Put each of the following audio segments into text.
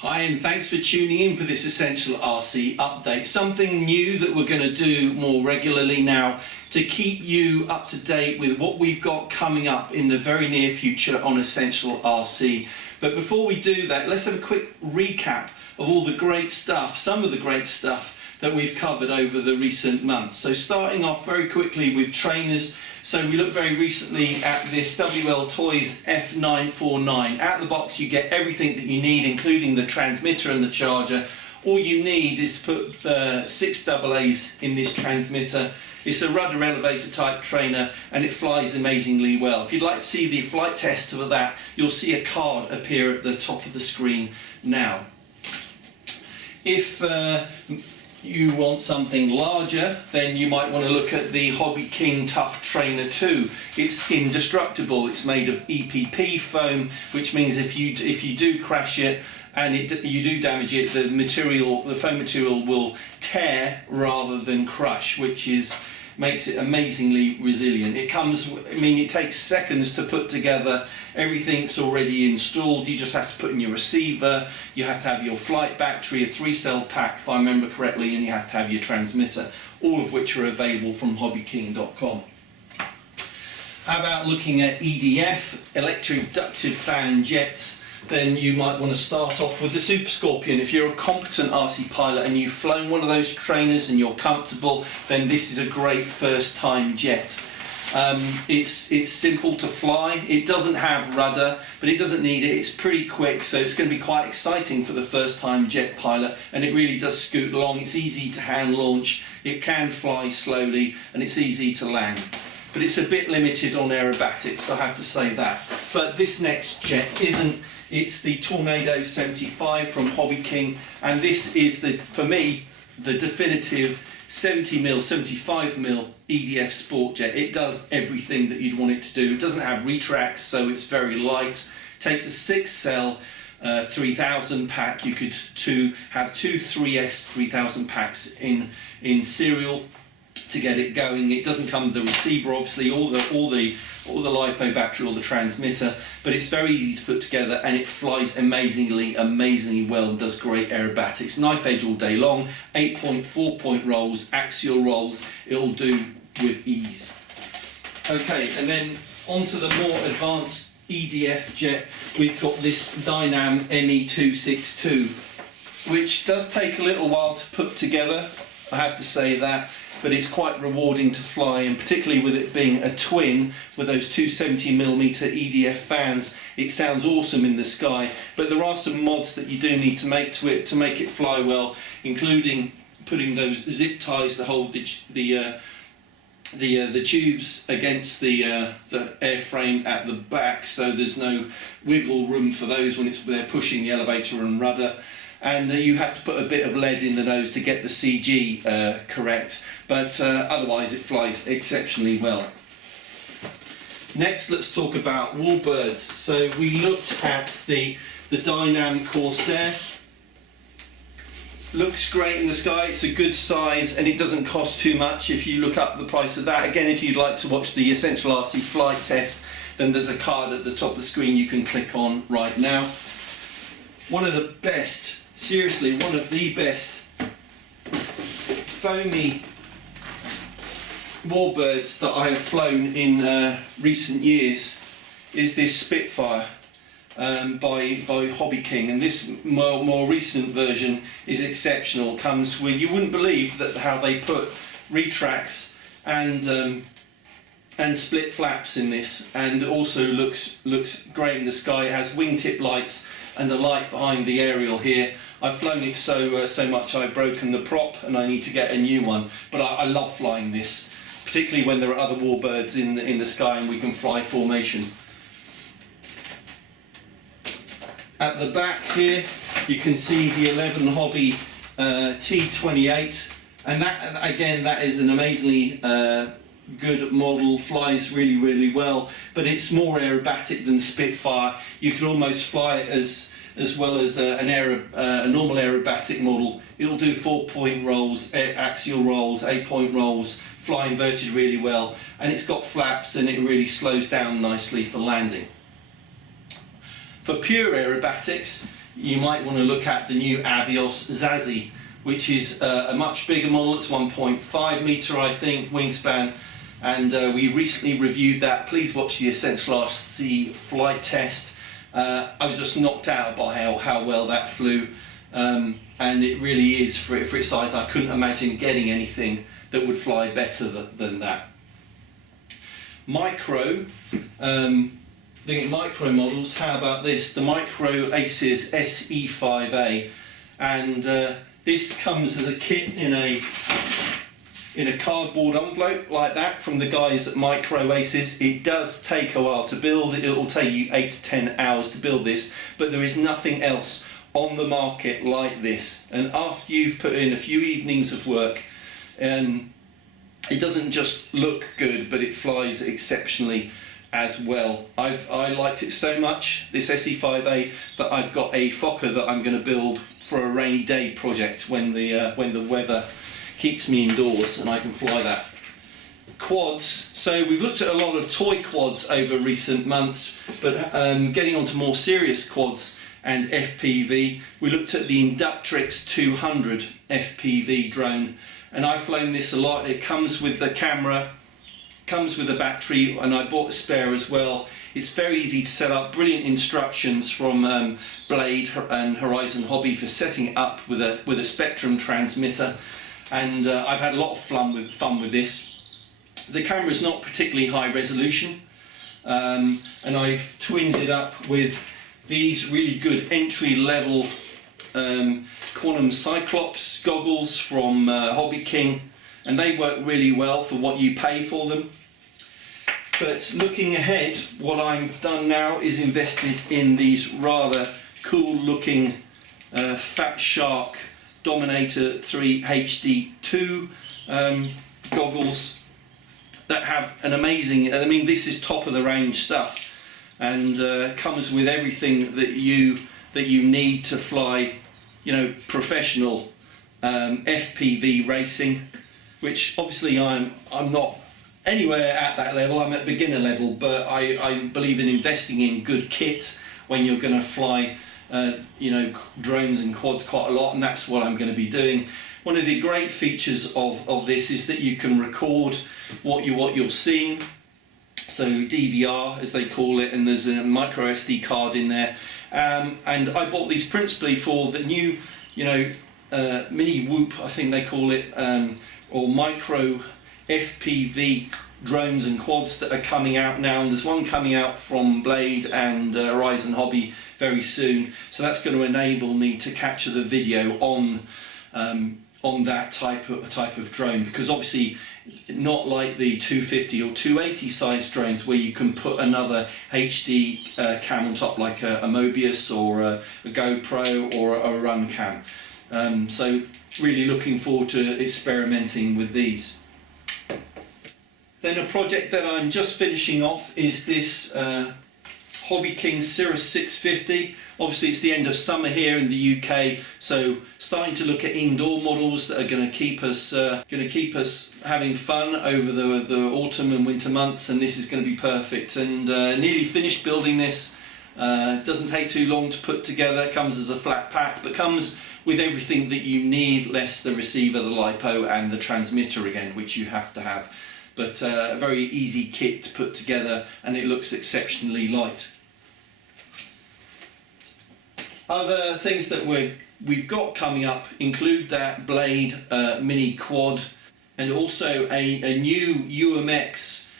Hi, and thanks for tuning in for this Essential RC update. Something new that we're going to do more regularly now to keep you up to date with what we've got coming up in the very near future on Essential RC. But before we do that, let's have a quick recap of all the great stuff, some of the great stuff that we've covered over the recent months. So starting off very quickly with trainers. So we looked very recently at this WLToys F949. Out of the box you get everything that you need, including the transmitter and the charger. All you need is to put 6 AA's in this transmitter. It's a rudder elevator type trainer and it flies amazingly well. If you'd like to see the flight test of that, you'll see a card appear at the top of the screen now. If you want something larger, then you might want to look at the HobbyKing Tuff Trainer 2. It's indestructible. It's made of EPP foam, which means if you do crash it and you do damage it, the foam material will tear rather than crush, which makes it amazingly resilient. It takes seconds to put together. Everything's already installed. You just have to put in your receiver, you have to have your flight battery, a 3-cell pack if I remember correctly, and you have to have your transmitter, all of which are available from hobbyking.com. How about looking at EDF, electric ducted fan jets? Then you might want to start off with the Super Scorpion. If you're a competent RC pilot and you've flown one of those trainers and you're comfortable, then this is a great first time jet. It's simple to fly. It doesn't have rudder, but it doesn't need it. It's pretty quick, so it's going to be quite exciting for the first time jet pilot, and it really does scoot along. It's easy to hand launch, it can fly slowly, and it's easy to land. But it's a bit limited on aerobatics, I have to say that. But this next jet isn't. It's the Tornado 75 from HobbyKing, and this is, for me, the definitive 70mm, 75mm EDF sport jet. It does everything that you'd want it to do. It doesn't have retracts, so it's very light. Takes a 6-cell 3000 pack. You could have two 3S 3000 packs in serial to get it going. It doesn't come with the receiver, obviously, all the LiPo battery or the transmitter, but it's very easy to put together and it flies amazingly well and does great aerobatics. Knife edge all day long, 8-point, 4-point rolls, axial rolls, it'll do with ease. Okay, and then onto the more advanced EDF jet, we've got this Dynam ME262, which does take a little while to put together, I have to say that. But it's quite rewarding to fly, and particularly with it being a twin with those 270mm EDF fans, it sounds awesome in the sky. But there are some mods that you do need to make to it to make it fly well, including putting those zip ties to hold the tubes against the airframe at the back, so there's no wiggle room for those when they're pushing the elevator and rudder. And you have to put a bit of lead in the nose to get the CG correct, but otherwise it flies exceptionally well. Next, let's talk about warbirds. So we looked at the Dynam Corsair. Looks great in the sky, it's a good size, and it doesn't cost too much if you look up the price of that. Again, if you'd like to watch the Essential RC flight test, then there's a card at the top of the screen you can click on right now. One of the best, seriously, one of the best foamy warbirds that I have flown in recent years is this Spitfire by HobbyKing, and this more recent version is exceptional. Comes with, you wouldn't believe that how they put retracts and split flaps in this, and also looks great in the sky. It has wingtip lights and a light behind the aerial here. I've flown it so much I've broken the prop and I need to get a new one, but I love flying this, particularly when there are other warbirds in the sky and we can fly formation. At the back here you can see the 11 Hobby T28, and that, again, that is an amazingly good model, flies really well, but it's more aerobatic than the Spitfire. You could almost fly it as well as a normal aerobatic model. It'll do 4-point rolls, axial rolls, 8-point rolls, fly inverted really well, and it's got flaps and it really slows down nicely for landing. For pure aerobatics, you might want to look at the new Avios Zazzy, which is a much bigger model. It's 1.5 meter, I think, wingspan, and we recently reviewed that. Please watch the Essential RC flight test. I was just knocked out by how well that flew, and it really is, for its size, I couldn't imagine getting anything that would fly better than that. Micro, looking at micro models, how about this? The MicroAces SE5a, and this comes as a kit in a cardboard envelope like that from the guys at MicroAces. It does take a while to build. It will take you 8 to 10 hours to build this, but there is nothing else on the market like this. And after you've put in a few evenings of work, it doesn't just look good, but it flies exceptionally as well. I liked it so much, this SE5a, that I've got a Fokker that I'm going to build for a rainy day project when the weather keeps me indoors and I can fly that. Quads, so we've looked at a lot of toy quads over recent months, but getting on to more serious quads and FPV, we looked at the Inductrix 200 FPV drone, and I've flown this a lot. It comes with the camera, comes with a battery, and I bought a spare as well. It's very easy to set up, brilliant instructions from Blade and Horizon Hobby for setting it up with a Spectrum transmitter, and I've had a lot of fun with this. The camera is not particularly high resolution, and I've twinned it up with these really good entry-level Quantum Cyclops goggles from HobbyKing, and they work really well for what you pay for them. But looking ahead, what I've done now is invested in these rather cool looking Fat Shark Dominator 3 HD2 goggles that have an amazing, I mean, this is top of the range stuff, and comes with everything that you need to fly, you know, professional FPV racing, which obviously I'm not anywhere at that level. I'm at beginner level, but I believe in investing in good kit when you're going to fly you know, drones and quads quite a lot, and that's what I'm going to be doing. One of the great features of this is that you can record what you're seeing, so DVR as they call it, and there's a micro SD card in there, and I bought these principally for the new, you know, mini whoop, I think they call it, or micro FPV drones and quads that are coming out now, and there's one coming out from Blade and Horizon Hobby very soon, so that's going to enable me to capture the video on that type of drone, because obviously not like the 250 or 280 size drones where you can put another HD cam on top, like a Mobius or a GoPro or a Run cam. So really looking forward to experimenting with these. Then a project that I'm just finishing off is this HobbyKing Cirrus 650. Obviously it's the end of summer here in the UK, so starting to look at indoor models that are going to keep us having fun over the autumn and winter months, and this is going to be perfect. And nearly finished building this. Doesn't take too long to put together. Comes as a flat pack, but comes with everything that you need, less the receiver, the LiPo and the transmitter again, which you have to have. But a very easy kit to put together, and it looks exceptionally light. Other things that we've got coming up include that Blade mini quad, and also a new UMX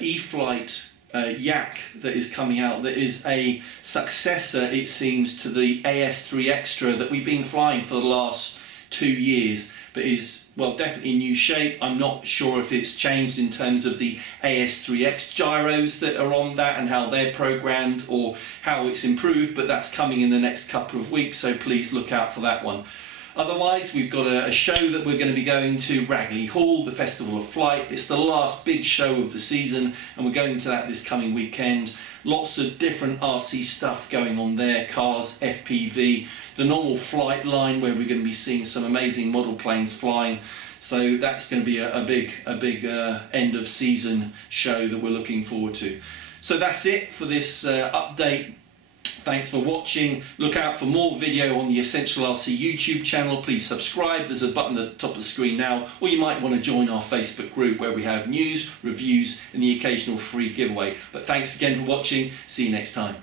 E-Flight Yak that is coming out, that is a successor, it seems, to the AS3 Extra that we've been flying for the last 2 years, but is, well, definitely new shape. I'm not sure if it's changed in terms of the AS3X gyros that are on that and how they're programmed, or how it's improved, but that's coming in the next couple of weeks, so please look out for that one. Otherwise, we've got a show that we're going to be going to, Ragley Hall, the Festival of Flight. It's the last big show of the season, and we're going to that this coming weekend. Lots of different RC stuff going on there, cars, FPV, the normal flight line where we're going to be seeing some amazing model planes flying. So that's going to be a big end of season show that we're looking forward to. So that's it for this update Thanks for watching. Look out for more video on the Essential RC YouTube channel. Please subscribe. There's a button at the top of the screen now, or you might want to join our Facebook group where we have news, reviews and the occasional free giveaway. But thanks again for watching. See you next time.